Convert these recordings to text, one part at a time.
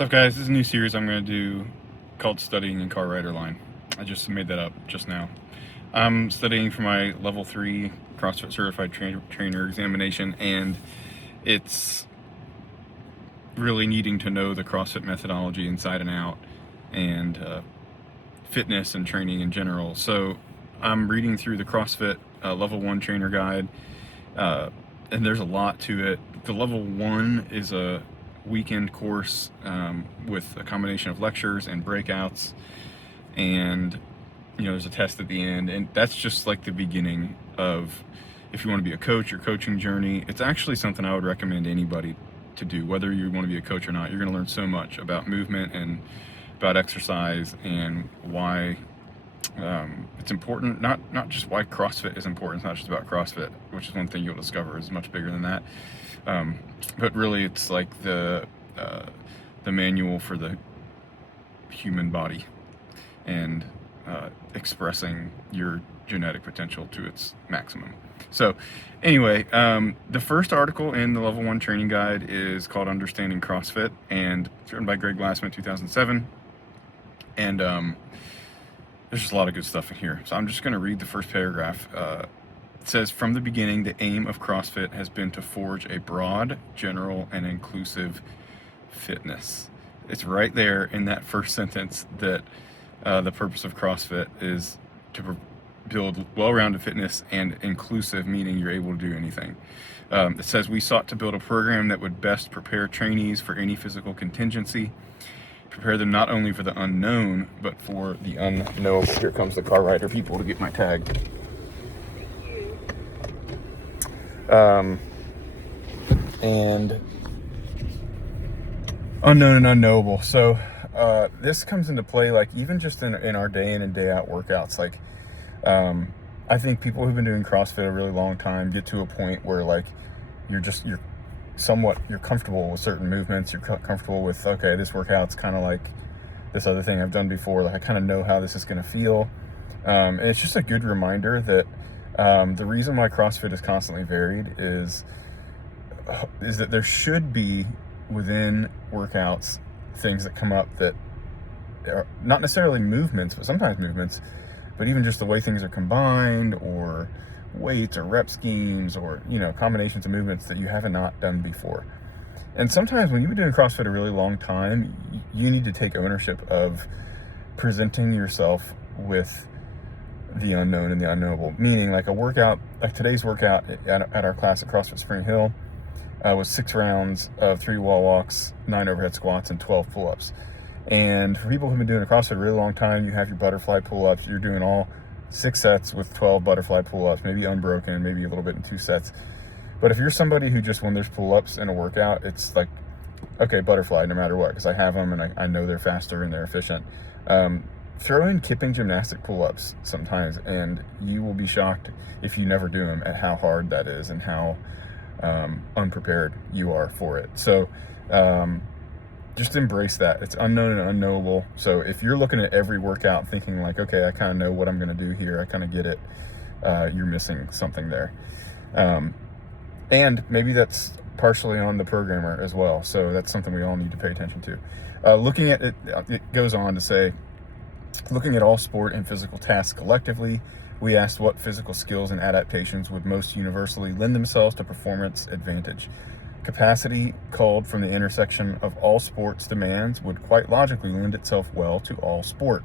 What's up, guys? This is a new series I'm going to do called Studying in Car Rider Line. I just made that up just now. I'm studying for my level 3 CrossFit certified trainer examination, and it's really needing to know the CrossFit methodology inside and out, and fitness and training in general. So I'm reading through the CrossFit level 1 trainer guide, and there's a lot to it. The level 1 is a weekend course with a combination of lectures and breakouts, and there's a test at the end, and that's just like the beginning of, if you want to be a coach, your coaching journey. It's actually something I would recommend anybody to do, whether you want to be a coach or not. You're going to learn so much about movement and about exercise and why it's important. Not just why CrossFit is important. It's not just about CrossFit, which is one thing you'll discover is much bigger than that. But really, it's like the manual for the human body and expressing your genetic potential to its maximum. So anyway, the first article in the level 1 training guide is called Understanding CrossFit, and it's written by Greg Glassman, 2007. And there's just a lot of good stuff in here. So I'm just going to read the first paragraph. It says, from the beginning, the aim of CrossFit has been to forge a broad, general, and inclusive fitness. It's right there in that first sentence that the purpose of CrossFit is to build well-rounded fitness, and inclusive, meaning you're able to do anything. It says, we sought to build a program that would best prepare trainees for any physical contingency, prepare them not only for the unknown, but for the unknowable. Here comes the car rider people to get my tag. And unknown and unknowable. So this comes into play, like, even just in our day in and day out workouts. Like, I think people who've been doing CrossFit a really long time get to a point where, like, you're comfortable with certain movements. You're comfortable with, okay, this workout's kind of like this other thing I've done before. Like, I kind of know how this is going to feel. And it's just a good reminder that the reason why CrossFit is constantly varied is that there should be, within workouts, things that come up that are not necessarily movements, but sometimes movements, but even just the way things are combined, or weights or rep schemes, or combinations of movements that you haven't not done before. And sometimes when you've been doing CrossFit a really long time, you need to take ownership of presenting yourself with the unknown and the unknowable. Meaning, like, a workout, like today's workout at our class at CrossFit Spring Hill, was 6 rounds of 3 wall walks, 9 overhead squats, and 12 pull-ups. And for people who've been doing CrossFit a really long time, you have your butterfly pull-ups. You're doing all 6 sets with 12 butterfly pull-ups, maybe unbroken, maybe a little bit in 2 sets. But if you're somebody who just, when there's pull-ups in a workout, it's like, okay, butterfly no matter what, because I have them and I know they're faster and they're efficient. Throw in kipping gymnastic pull-ups sometimes, and you will be shocked, if you never do them, at how hard that is and how unprepared you are for it. So just embrace that. It's unknown and unknowable. So if you're looking at every workout thinking like, okay, I kind of know what I'm going to do here, I kind of get it, you're missing something there. And maybe that's partially on the programmer as well. So that's something we all need to pay attention to. Looking at it, it goes on to say, looking at all sport and physical tasks collectively, we asked what physical skills and adaptations would most universally lend themselves to performance advantage. Capacity culled from the intersection of all sports demands would quite logically lend itself well to all sport.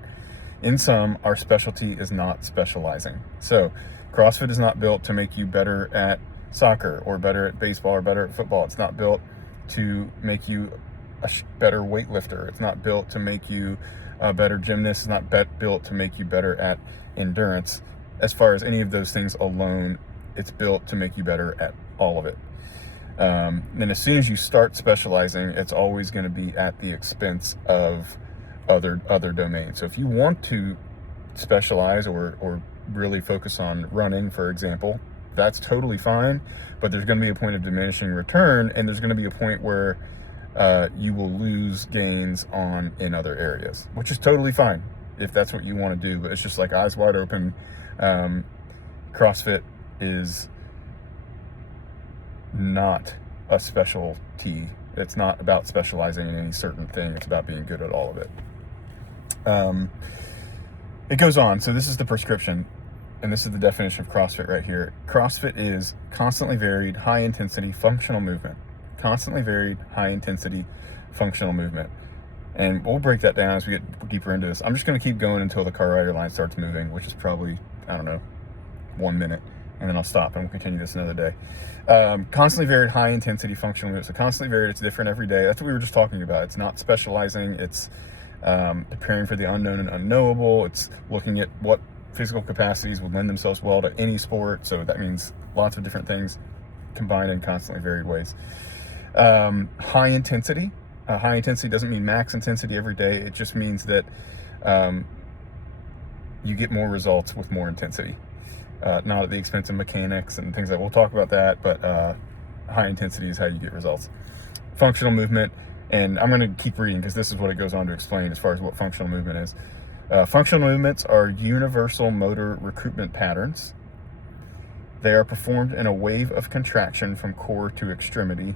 In sum, our specialty is not specializing. So CrossFit is not built to make you better at soccer or better at baseball or better at football. It's not built to make you a better weightlifter. It's not built to make you a better gymnast. It's not built to make you better at endurance. As far as any of those things alone, it's built to make you better at all of it. And as soon as you start specializing, it's always going to be at the expense of other domains. So if you want to specialize or really focus on running, for example, that's totally fine, but there's going to be a point of diminishing return, and there's going to be a point where you will lose gains in other areas, which is totally fine if that's what you want to do. But it's just like, eyes wide open. CrossFit is not a specialty It's not about specializing in any certain thing. It's about being good at all of it. It goes on. So this is the prescription, and this is the definition of CrossFit right here. CrossFit is constantly varied, high intensity, functional movement. Constantly varied, high intensity, functional movement. And we'll break that down as we get deeper into this. I'm just going to keep going until the car rider line starts moving, which is probably, I don't know, 1 minute. And then I'll stop and we'll continue this another day. Constantly varied, high intensity, functional movement. So constantly varied, it's different every day. That's what we were just talking about. It's not specializing. It's preparing for the unknown and unknowable. It's looking at what physical capacities would lend themselves well to any sport. So that means lots of different things combined in constantly varied ways. High intensity. High intensity doesn't mean max intensity every day. It just means that you get more results with more intensity. Not at the expense of mechanics and things like we'll talk about that, but high intensity is how you get results. Functional movement, and I'm going to keep reading because this is what it goes on to explain as far as what functional movement is. Functional movements are universal motor recruitment patterns. They are performed in a wave of contraction from core to extremity.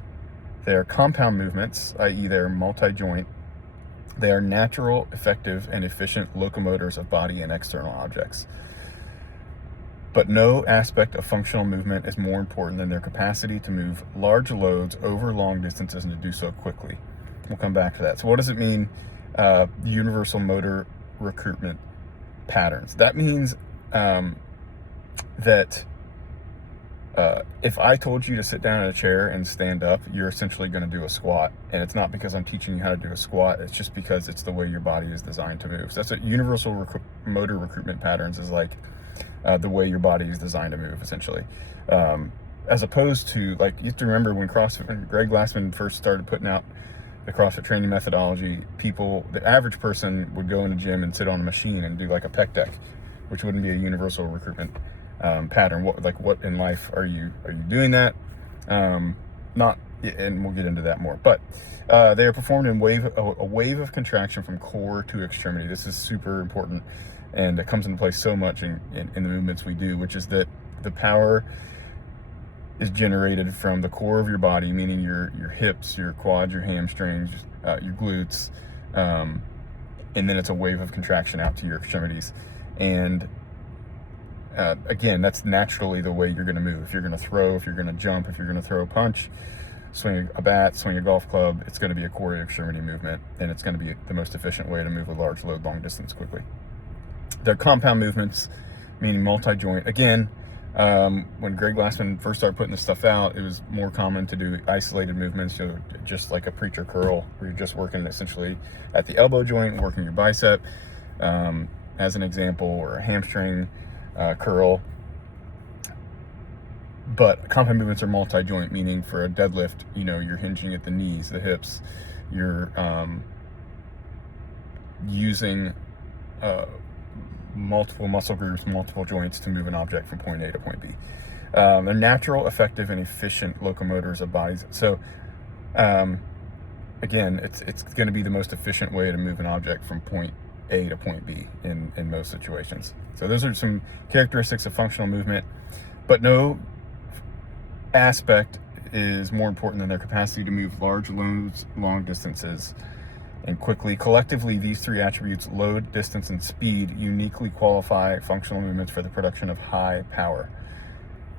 They are compound movements, i.e. they're multi-joint. They are natural, effective, and efficient locomotors of body and external objects. But no aspect of functional movement is more important than their capacity to move large loads over long distances and to do so quickly. We'll come back to that. So what does it mean, universal motor recruitment patterns? That means that if I told you to sit down in a chair and stand up, you're essentially going to do a squat. And it's not because I'm teaching you how to do a squat. It's just because it's the way your body is designed to move. So that's what universal motor recruitment patterns is like. The way your body is designed to move, essentially. As opposed to, like, you have to remember when Greg Glassman first started putting out the CrossFit training methodology, the average person would go in a gym and sit on a machine and do like a pec deck, which wouldn't be a universal recruitment pattern. What in life are you doing that? Not, and we'll get into that more. But they are performed in a wave of contraction from core to extremity. This is super important. And it comes into play so much in the movements we do, which is that the power is generated from the core of your body, meaning your hips, your quads, your hamstrings, your glutes, and then it's a wave of contraction out to your extremities. And again, that's naturally the way you're going to move. If you're going to throw, if you're going to jump, if you're going to throw a punch, swing a bat, swing a golf club, it's going to be a core to extremity movement, and it's going to be the most efficient way to move a large load long distance quickly. They're compound movements, meaning multi-joint. Again, when Greg Glassman first started putting this stuff out, it was more common to do isolated movements, so just like a preacher curl, where you're just working essentially at the elbow joint, working your bicep, as an example, or a hamstring curl. But compound movements are multi-joint, meaning for a deadlift, you're hinging at the knees, the hips, you're using multiple muscle groups, multiple joints to move an object from point A to point B. They're natural, effective, and efficient locomotors of bodies. So, again, it's going to be the most efficient way to move an object from point A to point B in most situations. So those are some characteristics of functional movement, but no aspect is more important than their capacity to move large loads, long distances, and quickly. Collectively, these three attributes, load, distance, and speed, uniquely qualify functional movements for the production of high power.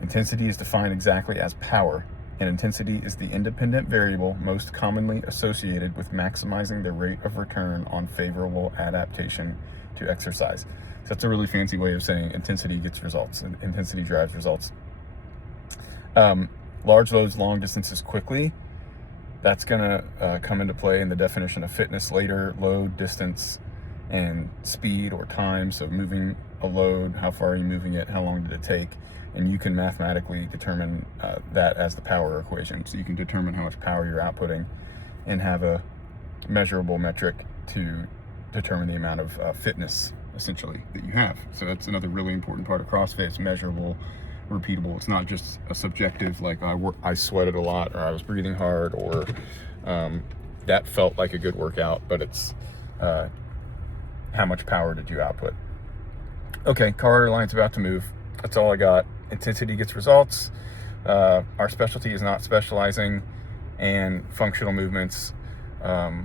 Intensity is defined exactly as power, and intensity is the independent variable most commonly associated with maximizing the rate of return on favorable adaptation to exercise. So that's a really fancy way of saying intensity gets results, and intensity drives results. Large loads, long distances quickly. That's going to come into play in the definition of fitness later. Load, distance, and speed or time. So moving a load, how far are you moving it, how long did it take? And you can mathematically determine that as the power equation. So you can determine how much power you're outputting and have a measurable metric to determine the amount of fitness, essentially, that you have. So that's another really important part of CrossFit. It's measurable, repeatable. It's not just a subjective, like I sweated a lot, or I was breathing hard, or that felt like a good workout, but it's how much power did you output. Okay, car line's about to move. That's all I got. Intensity gets results. Our specialty is not specializing, and functional movements are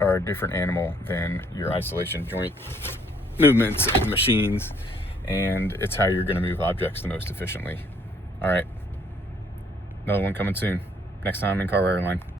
a different animal than your isolation joint movements and machines, and it's how you're going to move objects the most efficiently. All right, another one coming soon. Next time in Car Rider Line.